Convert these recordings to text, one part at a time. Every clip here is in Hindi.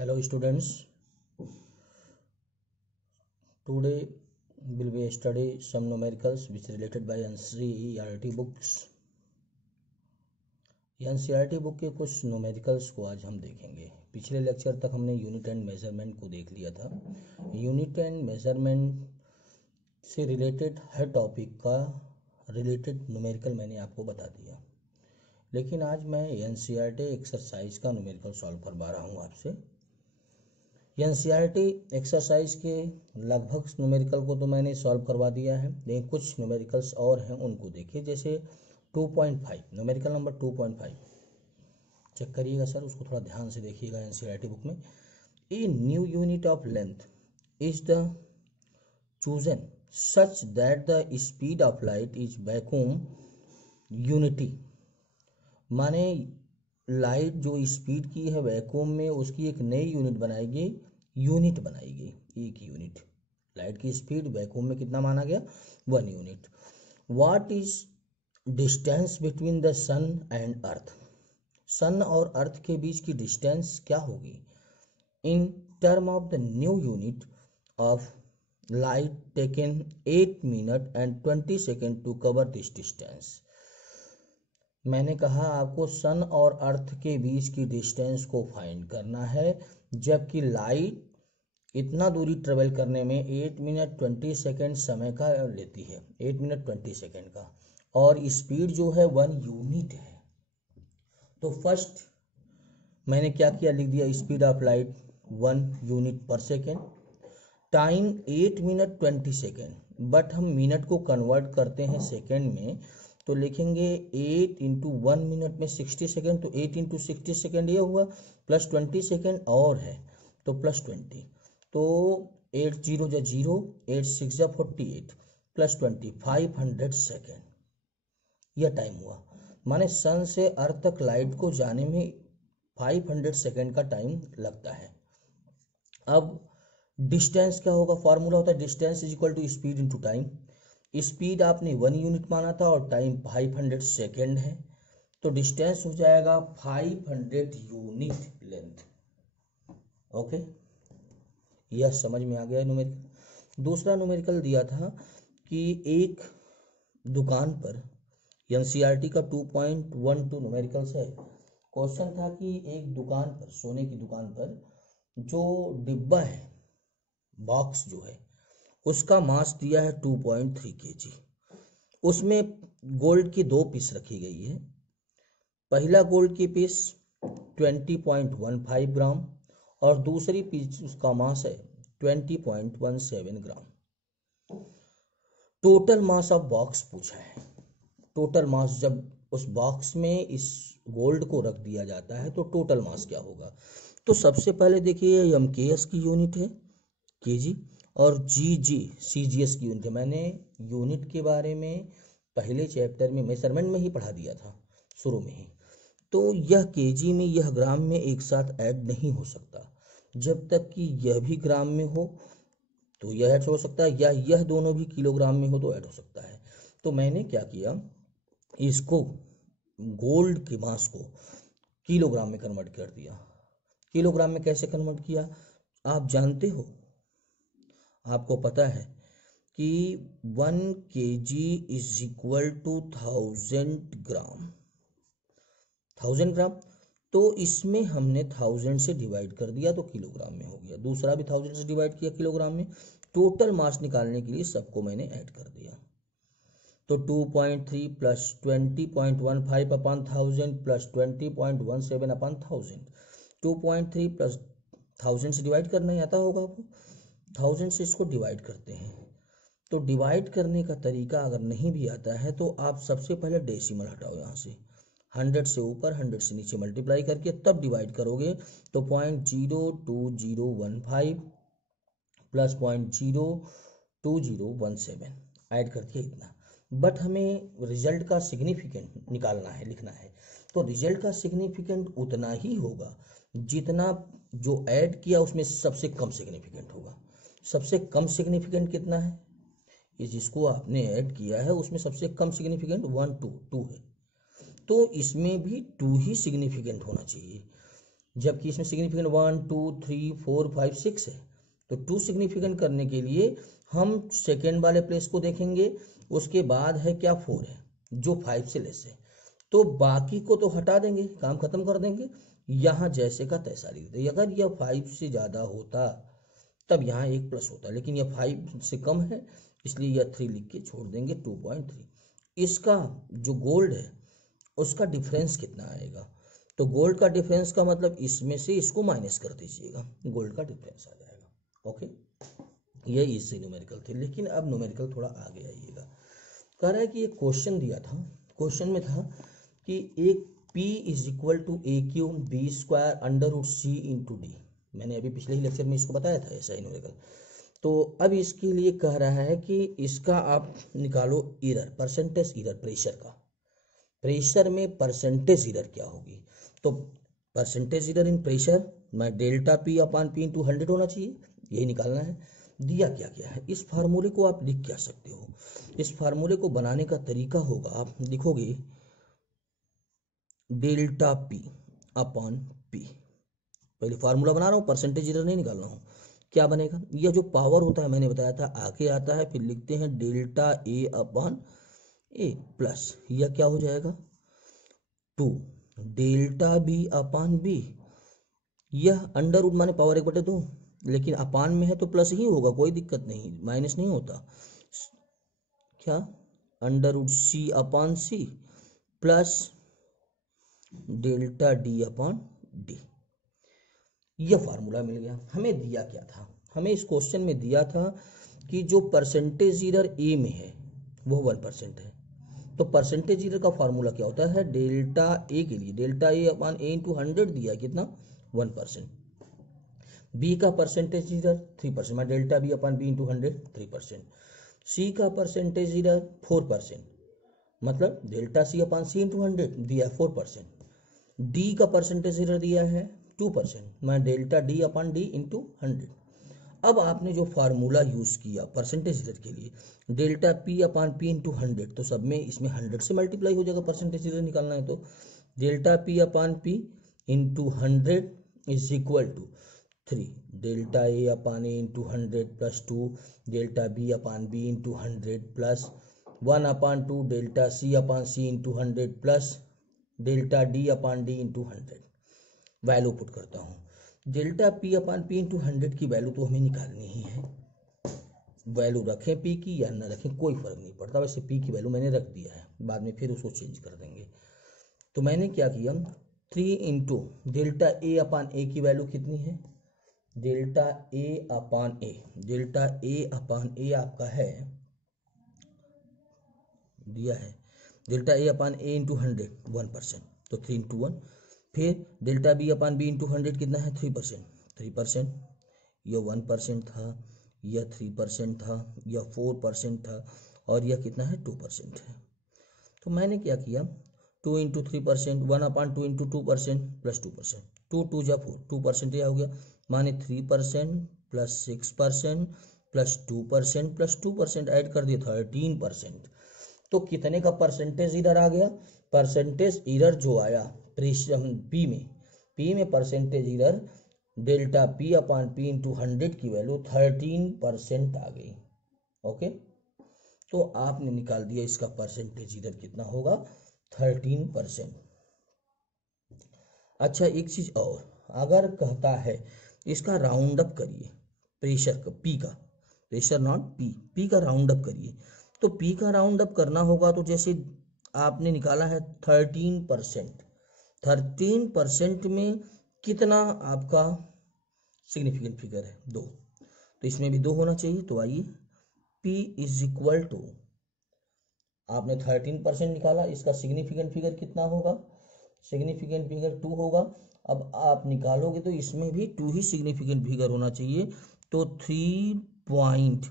Hello students, today will be study some numericals which related by NCERT books. NCERT book के कुछ न्यूमेरिकल्स को आज हम देखेंगे। पिछले लेक्चर तक हमने यूनिट एंड मेजरमेंट को देख लिया था। यूनिट एंड मेजरमेंट से रिलेटेड हर टॉपिक का रिलेटेड न्यूमेरिकल मैंने आपको बता दिया, लेकिन आज मैं NCERT एक्सरसाइज का न्यूमेरिकल सॉल्व करवा रहा हूँ आपसे। NCERT एक्सरसाइज के लगभग न्यूमेरिकल को तो मैंने सॉल्व करवा दिया है, लेकिन कुछ न्यूमेरिकल्स और हैं, उनको देखिए। जैसे 2.5 न्यूमेरिकल नंबर 2.5 चेक करिएगा सर, उसको थोड़ा ध्यान से देखिएगा। NCERT बुक में a new unit of length is the chosen such that the speed of light is vacuum unity, माने लाइट जो स्पीड की है वैक्यूम में उसकी एक नई यूनिट बनाएगी, एक यूनिट। लाइट की स्पीड वैक्यूम में कितना माना गया? 1 unit. What is distance between the sun and earth, sun और अर्थ के बीच की डिस्टेंस क्या होगी in term of the new unit of light taken 8 minute and 20 second to cover this distance. मैंने कहा आपको सन और अर्थ के बीच की डिस्टेंस को फाइंड करना है, जबकि लाइट इतना दूरी ट्रेवल करने में 8 मिनट 20 सेकेंड समय का लेती है, 8 मिनट 20 सेकेंड का, और स्पीड जो है 1 यूनिट है। तो फर्स्ट मैंने क्या किया, लिख दिया स्पीड ऑफ लाइट 1 यूनिट पर second, time 8 minute 20 second, but हम मिनट को कन्वर्ट करते हैं सेकेंड में, तो लिखेंगे 8 इंटू 1 मिनट में 60 सेकेंड, तो 8 इंटू 60 सेकेंड ये हुआ, प्लस 20 सेकेंड और है तो प्लस 20, तो 8 0 जा 0, 8 6 जा 48, प्लस 20 500 सेकेंड यह टाइम हुआ। माने सन से अर्थ तक लाइट को जाने में 500 सेकेंड का टाइम लगता है। अब डिस्टेंस क्या होगा? फॉर्मूला होता है distance is equal to speed into time. Speed आपने 1 यूनिट माना था और टाइम 500 सेकेंड है, तो डिस्टेंस हो जाएगा 500 यूनिट लेंथ। ओके, यह समझ में आ गया न्यूमेरिकल। दूसरा न्यूमेरिकल दिया था कि एक दुकान पर, NCERT का 2.12 न्यूमेरिकल्स है। क्वेश्चन था कि एक दुकान पर, सोने की दुकान पर, जो डिब्बा है, बॉक्स जो है, उसका मास दिया है 2.3 kg। उसमें गोल्ड की 2 पीस रखी गई है। पहला गोल्ड की पीस 20.15 ग्राम और दूसरी पीस उसका मास है 20.17 ग्राम। टोटल मास ऑफ बॉक्स पूछा है। टोटल मास जब उस बॉक्स में इस गोल्ड को रख दिया जाता है तो टोटल मास क्या होगा? तो सबसे पहले देखिए MKS की यूनिट है kg और CGS की यूनिट है। मैंने यूनिट के बारे में पहले चैप्टर में मेजरमेंट में ही पढ़ा दिया था शुरू में ही। तो यह kg में यह ग्राम में एक साथ ऐड नहीं हो सकता, जब तक कि यह भी ग्राम में हो तो यह ऐड हो सकता है, या यह दोनों भी किलोग्राम में हो तो ऐड हो सकता है। तो मैंने क्या किया, इसको गोल्ड के मास को किलोग्राम में कन्वर्ट कर दिया। किलोग्राम में कैसे कन्वर्ट किया? आप जानते हो, आपको पता है कि 1 kg इज इक्वल टू 1000 ग्राम। 1000 ग्राम, तो इसमें हमने 1000 से डिवाइड कर दिया तो किलोग्राम में हो गया। दूसरा भी 1000 से डिवाइड किया किलोग्राम में। टोटल मास निकालने के लिए सबको मैंने ऐड कर दिया। तो 2.3 plus 20.15 upon 1000 plus 20.17 upon 1000, 2.3 plus 1000 से डिवाइड करना ही आता होगा आपको, 1000 से इसको डिवाइड करते हैं। तो डिवाइड करने का तरीका अगर नहीं भी आता है तो आप सबसे पहले डेसिमल हटाओ, यहाँ से 100 से ऊपर 100 से नीचे मल्टीप्लाई करके तब डिवाइड करोगे, तो 0.02015 प्लस 0.02017 ऐड करके इतना। बट हमें रिजल्ट का सिग्निफिकेंट निकालना है, लिखना है, तो रिजल्ट का सिग्निफिकेंट उतना ही होगा जितना जो ऐड किया उसमें सबसे कम सिग्निफिकेंट होगा। सबसे कम सिग्निफिकेंट कितना है? ये जिसको आपने ऐड किया है उसमें सबसे कम सिग्निफिकेंट 1 2 है, तो इसमें भी 2 ही सिग्निफिकेंट होना चाहिए। जबकि इसमें सिग्निफिकेंट 1 2 3 4 5 6 है। तो 2 सिग्निफिकेंट करने के लिए हम सेकेंड वाले प्लेस को देखेंगे, उसके बाद है क्या 4 है जो 5 से लेस है, तो बाकी को तो हटा देंगे, काम खत्म कर देंगे। यहाँ जैसे का तैसा लिख दें। अगर यह 5 से ज़्यादा होता तब यहाँ एक प्लस होता, लेकिन यह 5 से कम है इसलिए यह 3 लिख के छोड़ देंगे 2.3। इसका जो गोल्ड है उसका डिफरेंस कितना आएगा, तो गोल्ड का डिफरेंस का मतलब इसमें से इसको माइनस कर दीजिएगा, गोल्ड का डिफरेंस आ जाएगा। ओके, ये इससे न्यूमेरिकल थे। लेकिन अब न्यूमेरिकल थोड़ा आगे आइएगा। कह रहा है कि एक क्वेश्चन दिया था, क्वेश्चन में था कि एक P is equal to A Q B square under root C into D. मैंने अभी पिछले ही लेक्चर में इसको बताया था ऐसा ही न्यूमेरिकल। तो अब इसके लिए कह रहा है कि इसका आप निकालो एरर, परसेंटेज एरर प्रेशर का। प्रेशर में परसेंटेज एरर क्या होगी, तो परसेंटेज एरर इन प्रेशर में delta P upon P into 100 होना चाहिए, यही निकालना है। दिया क्या क्या है, इस फार्मूले को आप लिख क्या सकते हो। इस फार्मूले को बनाने का तरीका होगा, आप लिखोगे डेल्टा पी अपान पी। पहले फार्मूला बना रहा हूँ, परसेंटेज एरर नहीं निकाल रहा हूँ। क्या बनेगा, यह जो पावर होता है मैंने बताया था आगे आता है, फिर लिखते हैं delta A upon A plus यह क्या हो जाएगा 2 डेल्टा बी अपान बी। यह अंडर रूट माने पावर 1/2, लेकिन अपान में है तो प्लस ही होगा, कोई दिक्कत नहीं, माइनस नहीं होता। क्या अंडर रूट सी upon C plus delta D upon D. यह फार्मूला मिल गया। हमें दिया क्या था, हमें इस क्वेश्चन में दिया था कि जो परसेंटेज एरर ए में है वो 1% है। तो परसेंटेज एरर का फार्मूला क्या होता है, डेल्टा ए के लिए delta A upon A into 100 दिया कितना 1%। बी का परसेंटेज एरर 3%, मैं delta B upon B into 100 3%। सी का परसेंटेज एरर 4%, मतलब delta C upon C into 100 दिया 4%। डी का परसेंटेज एरर दिया है 2%, मैं delta D upon D into 100। अब आपने जो फार्मूला यूज किया परसेंटेज एरर के लिए delta P upon P into 100, तो सब में इसमें 100 से मल्टीप्लाई हो जाएगा, परसेंटेज एरर निकालना है तो delta P upon P into 100 is equal to 3 delta A upon A into 100 plus 2 delta B upon B into 100 plus 1 upon 2 delta C upon C into 100 plus delta D upon D into 100। Value put करता हूँ, delta P upon P into 100 की वैल्यू तो हमें निकालनी ही है। वैल्यू रखें पी की या न रखें कोई फर्क नहीं पड़ता, वैसे पी की वैल्यू मैंने रख दिया है, बाद में फिर उसको चेंज कर देंगे। तो मैंने क्या किया 3 इंटू डेल्टा ए अपान ए की वैल्यू कितनी है, delta A upon A, delta A upon ए आपका है दिया है delta A upon A into 100 1%, तो 3 इंटू 1। फिर delta B upon B into 100 कितना है 3%, यह 1% था, यह 3% था, यह 4% था और यह कितना है 2% है। तो मैंने क्या किया 2 इंटू 3%, 1 अपान 2 इंटू 2% प्लस 2%, 2 2 जा 4, 2% यह हो गया, माने 3% प्लस 6% प्लस 2% प्लस 2% ऐड कर दिया 13%। तो कितने का परसेंटेज इधर आ गया, परसेंटेज इधर जो आया पी में परसेंटेज इधर delta P upon P into 100 की वैल्यू 13% आ गई। ओके, तो आपने निकाल दिया इसका परसेंटेज इधर कितना होगा 13%। अच्छा एक चीज और, अगर कहता है इसका राउंड अप करिए प्रेशर का, पी का प्रेशर नॉट पी का राउंड अप करिए, तो पी का राउंड अप करना होगा तो जैसे आपने निकाला है 13% में कितना आपका सिग्निफिकेंट फिगर है 2, तो इसमें भी 2 होना चाहिए। तो आइए P इज इक्वल टू, आपने 13% निकाला, इसका सिग्निफिकेंट फिगर कितना होगा, सिग्निफिकेंट फिगर 2 होगा। अब आप निकालोगे तो इसमें भी 2 ही सिग्निफिकेंट फिगर होना चाहिए, तो 3 पॉइंट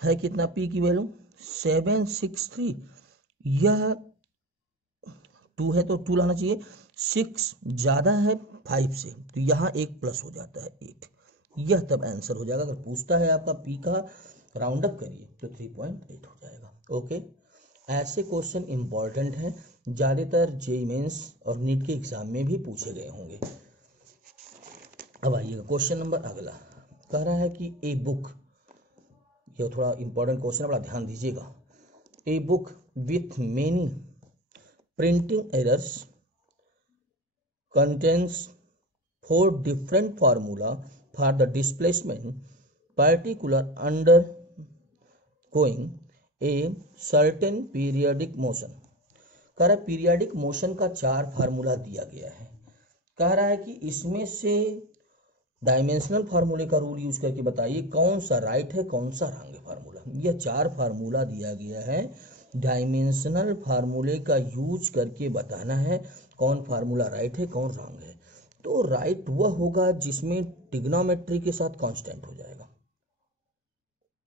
है कितना P की वैल्यू 763, यह 2 है तो 2 लाना चाहिए, 6 ज़्यादा है 5 से तो यहाँ एक प्लस हो जाता है 8, यह तब आंसर हो जाएगा। अगर पूछता है आपका पी का राउंड अप करिए तो 3.8 हो जाएगा। ओके, ऐसे क्वेश्चन इंपॉर्टेंट हैं, ज़्यादातर जेईई मेंस और नीट के एग्जाम में भी पूछे गए होंगे। अब आइएगा क्वेश्चन नंबर अगला, कह रहा है कि ए बुक, ये थोड़ा इंपॉर्टेंट क्वेश्चन है, बड़ा ध्यान दीजिएगा। A book with many printing errors contains 4 different formula for the displacement particular undergoing a certain periodic motion। कह रहा है पीरियाडिक मोशन का 4 फार्मूला दिया गया है। कह रहा है कि इसमें से डायमेंशनल फार्मूले का रूल यूज करके बताइए कौन सा राइट है कौन सा रॉन्ग है फार्मूला। यह 4 फार्मूला दिया गया है, डायमेंशनल फार्मूले का यूज करके बताना है कौन फार्मूला राइट है कौन रॉन्ग है। तो राइट वह होगा जिसमें ट्रिग्नोमेट्री के साथ कांस्टेंट हो जाएगा,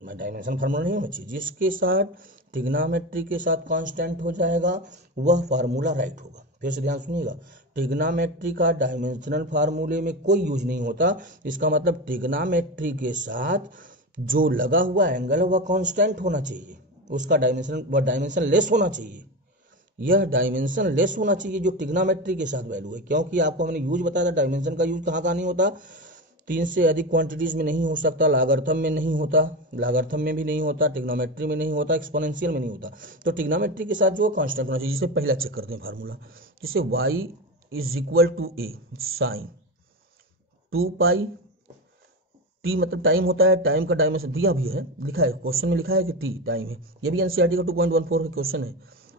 मैं डायमेंशन फार्मूला नहीं होना चाहिए, जिसके साथ ट्रिग्नोमेट्री के साथ कांस्टेंट हो जाएगा वह फार्मूला राइट होगा। फिर से ध्यान सुनिएगा, ट्रिग्नोमेट्री का डायमेंशनल फार्मूले में कोई यूज नहीं होता, इसका मतलब ट्रिग्नोमेट्री के साथ जो लगा हुआ एंगल है वह कांस्टेंट होना चाहिए, उसका डायमेंशन लेस होना चाहिए, यह डायमेंशन लेस होना चाहिए जो ट्रिग्नोमेट्री के साथ वैल्यू है। क्योंकि आपको हमने यूज बताया था डायमेंशन का यूज कहाँ नहीं होता, 3 से अधिक क्वांटिटीज में नहीं हो सकता, लागर्थम में नहीं होता, लागर्थम में भी नहीं होता, ट्रिग्नोमेट्री में नहीं होता, एक्सपोनेंशियल में नहीं होता। तो ट्रिग्नोमेट्री के साथ जो कांस्टेंट होना चाहिए, जिसे पहला चेक करते हैं फार्मूला, जिसे y is equal to A sine 2 pi T, मतलब टाइम होता है, टाइम का डायमेंशन दिया भी है, लिखा है क्वेश्चन में, लिखा है कि टी टाइम है, ये भी एनसीईआरटी का 2.14 का क्वेश्चन है,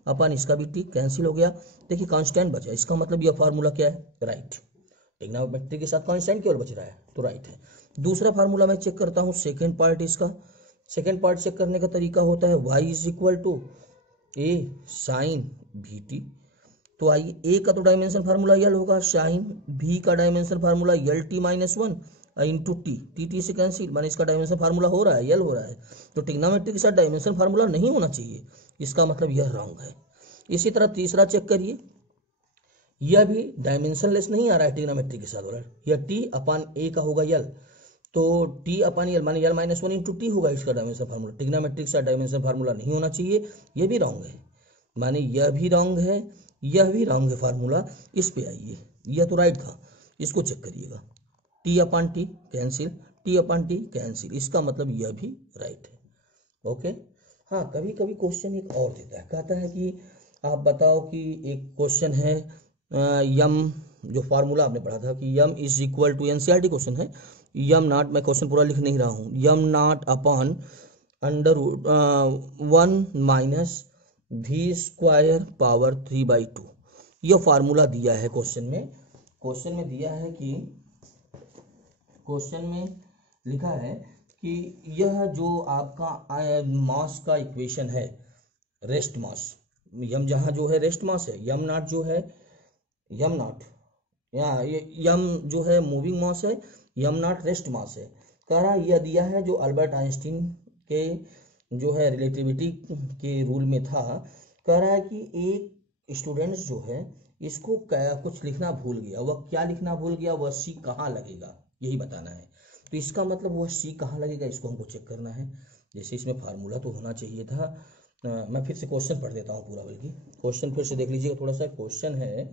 अपन इसका भी टी कैंसिल हो गया, देखिए कांस्टेंट बचा, इसका मतलब यह फार्मूला क्या है राइट, ट्रिग्नोमेट्री के साथ कांस्टेंट केवल बच रहा है तो राइट है। दूसरा फार्मूला मैं चेक करता हूँ सेकेंड पार्ट, इसका सेकेंड पार्ट चेक करने का तरीका होता है y is equal to A sine भी टी। तो आइए, ए का तो डायमेंशन फार्मूला यल होगा, साइन भी का dimension formula L T minus 1 into T, T T से कैंसिल, माने इसका डायमेंशन फार्मूला हो रहा है यल हो रहा है, तो ट्रिग्नोमेट्री के साथ डायमेंशन फार्मूला नहीं होना चाहिए, इसका मतलब यह रॉन्ग है। इसी तरह तीसरा चेक करिए, यह भी डायमेंशन लेस नहीं आ रहा है ट्रिग्नोमेट्री के साथ, और यह टी अपान ए का होगा यल, तो टी अपान यल माने यल माइनस 1 इंटू टी होगा इसका डायमेंशन फार्मूला, ट्रिग्नोमेट्री के साथ डायमेंशन फार्मूला नहीं होना चाहिए, यह भी रॉन्ग है, माने यह भी रॉन्ग है, यह भी रॉन्ग है फार्मूला। इस पे आइए, यह तो राइट था, इसको चेक करिएगा, T upon T cancel, T upon T cancel, इसका मतलब यह भी राइट है। ओके, हाँ कभी कभी क्वेश्चन एक और देता है, कहता है कि आप बताओ कि एक क्वेश्चन है यम, जो फार्मूला आपने पढ़ा था कि m is equal to, NCERT question है, यम नॉट, मैं क्वेश्चन पूरा लिख नहीं रहा हूँ, m naught upon under 1 minus v square power 3/2, यह फार्मूला दिया है क्वेश्चन में। क्वेश्चन में दिया है कि, क्वेश्चन में लिखा है कि यह जो आपका मास का इक्वेशन है, रेस्ट मास, यम जहाँ जो है रेस्ट मास है, यम नॉट जो है, यम नॉट यहाँ यम जो है मूविंग मास है, यम नॉट रेस्ट मास है। कह रहा यह दिया है जो अल्बर्ट आइंस्टीन के जो है रिलेटिविटी के रूल में था। कह रहा है कि एक स्टूडेंट्स जो है इसको कुछ लिखना भूल गया, वह क्या लिखना भूल गया, वह सी कहाँ लगेगा यही बताना है, तो इसका मतलब वह सी कहाँ लगेगा इसको हमको चेक करना है। जैसे इसमें फार्मूला तो होना चाहिए था, मैं फिर से क्वेश्चन पढ़ देता हूँ पूरा, बल्कि क्वेश्चन फिर से देख लीजिएगा थोड़ा सा। क्वेश्चन है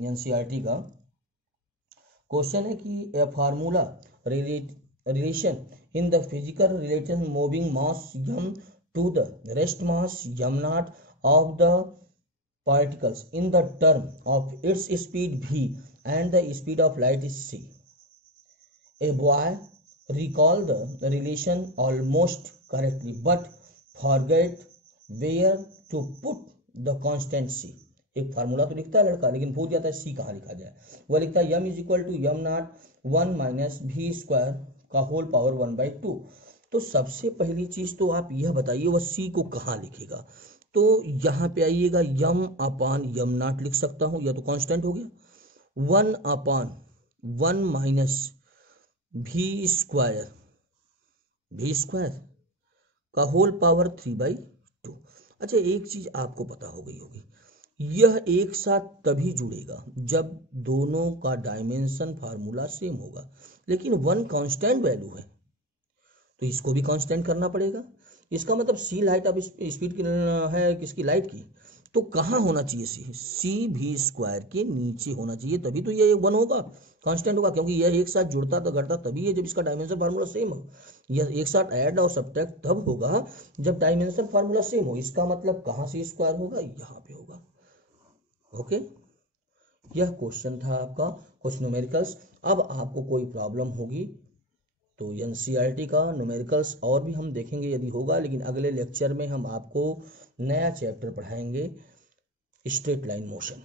एनसीईआरटी का, क्वेश्चन है कि a formula relation in the physical relation moving mass m to the rest mass m naught of the particles in the term of its speed v and the speed of light is c. A boy recalled the relation almost correctly but forget where to put the constant c. एक फार्मूला तो लिखता है लड़का लेकिन भूल जाता है सी कहाँ लिखा जाए, वह लिखता है m is equal to m naught 1 minus v square का होल पावर 1/2। तो सबसे पहली चीज तो आप यह बताइए वह सी को कहाँ लिखेगा, तो यहाँ पे आइएगा, यम अपान यम नॉट लिख सकता हूँ, यह तो कांस्टेंट हो गया, 1 अपान 1 माइनस वी स्क्वायर का होल पावर 3/2। अच्छा एक चीज आपको पता हो गई होगी, यह एक साथ तभी जुड़ेगा जब दोनों का डायमेंशन फार्मूला सेम होगा, लेकिन 1 कांस्टेंट वैल्यू है तो इसको भी कांस्टेंट करना पड़ेगा। इसका मतलब सी लाइट अब स्पीड की है किसकी, लाइट की, तो कहाँ होना चाहिए सी भी स्क्वायर के नीचे होना चाहिए, तभी तो ये 1 होगा, कांस्टेंट होगा, क्योंकि यह एक साथ जुड़ता तो घटता तभी है जब इसका डायमेंशन फार्मूला सेम हो। यह एक साथ ऐड और सब्ट्रैक्ट तब होगा जब डायमेंशन फार्मूला सेम हो। इसका मतलब कहाँ से स्क्वायर होगा, यहाँ पे होगा। ओके, यह क्वेश्चन था आपका कुछ न्यूमेरिकल्स। अब आपको कोई प्रॉब्लम होगी तो एनसीईआरटी का न्यूमेरिकल्स और भी हम देखेंगे यदि होगा, लेकिन अगले लेक्चर में हम आपको नया चैप्टर पढ़ाएंगे, स्ट्रेट लाइन मोशन।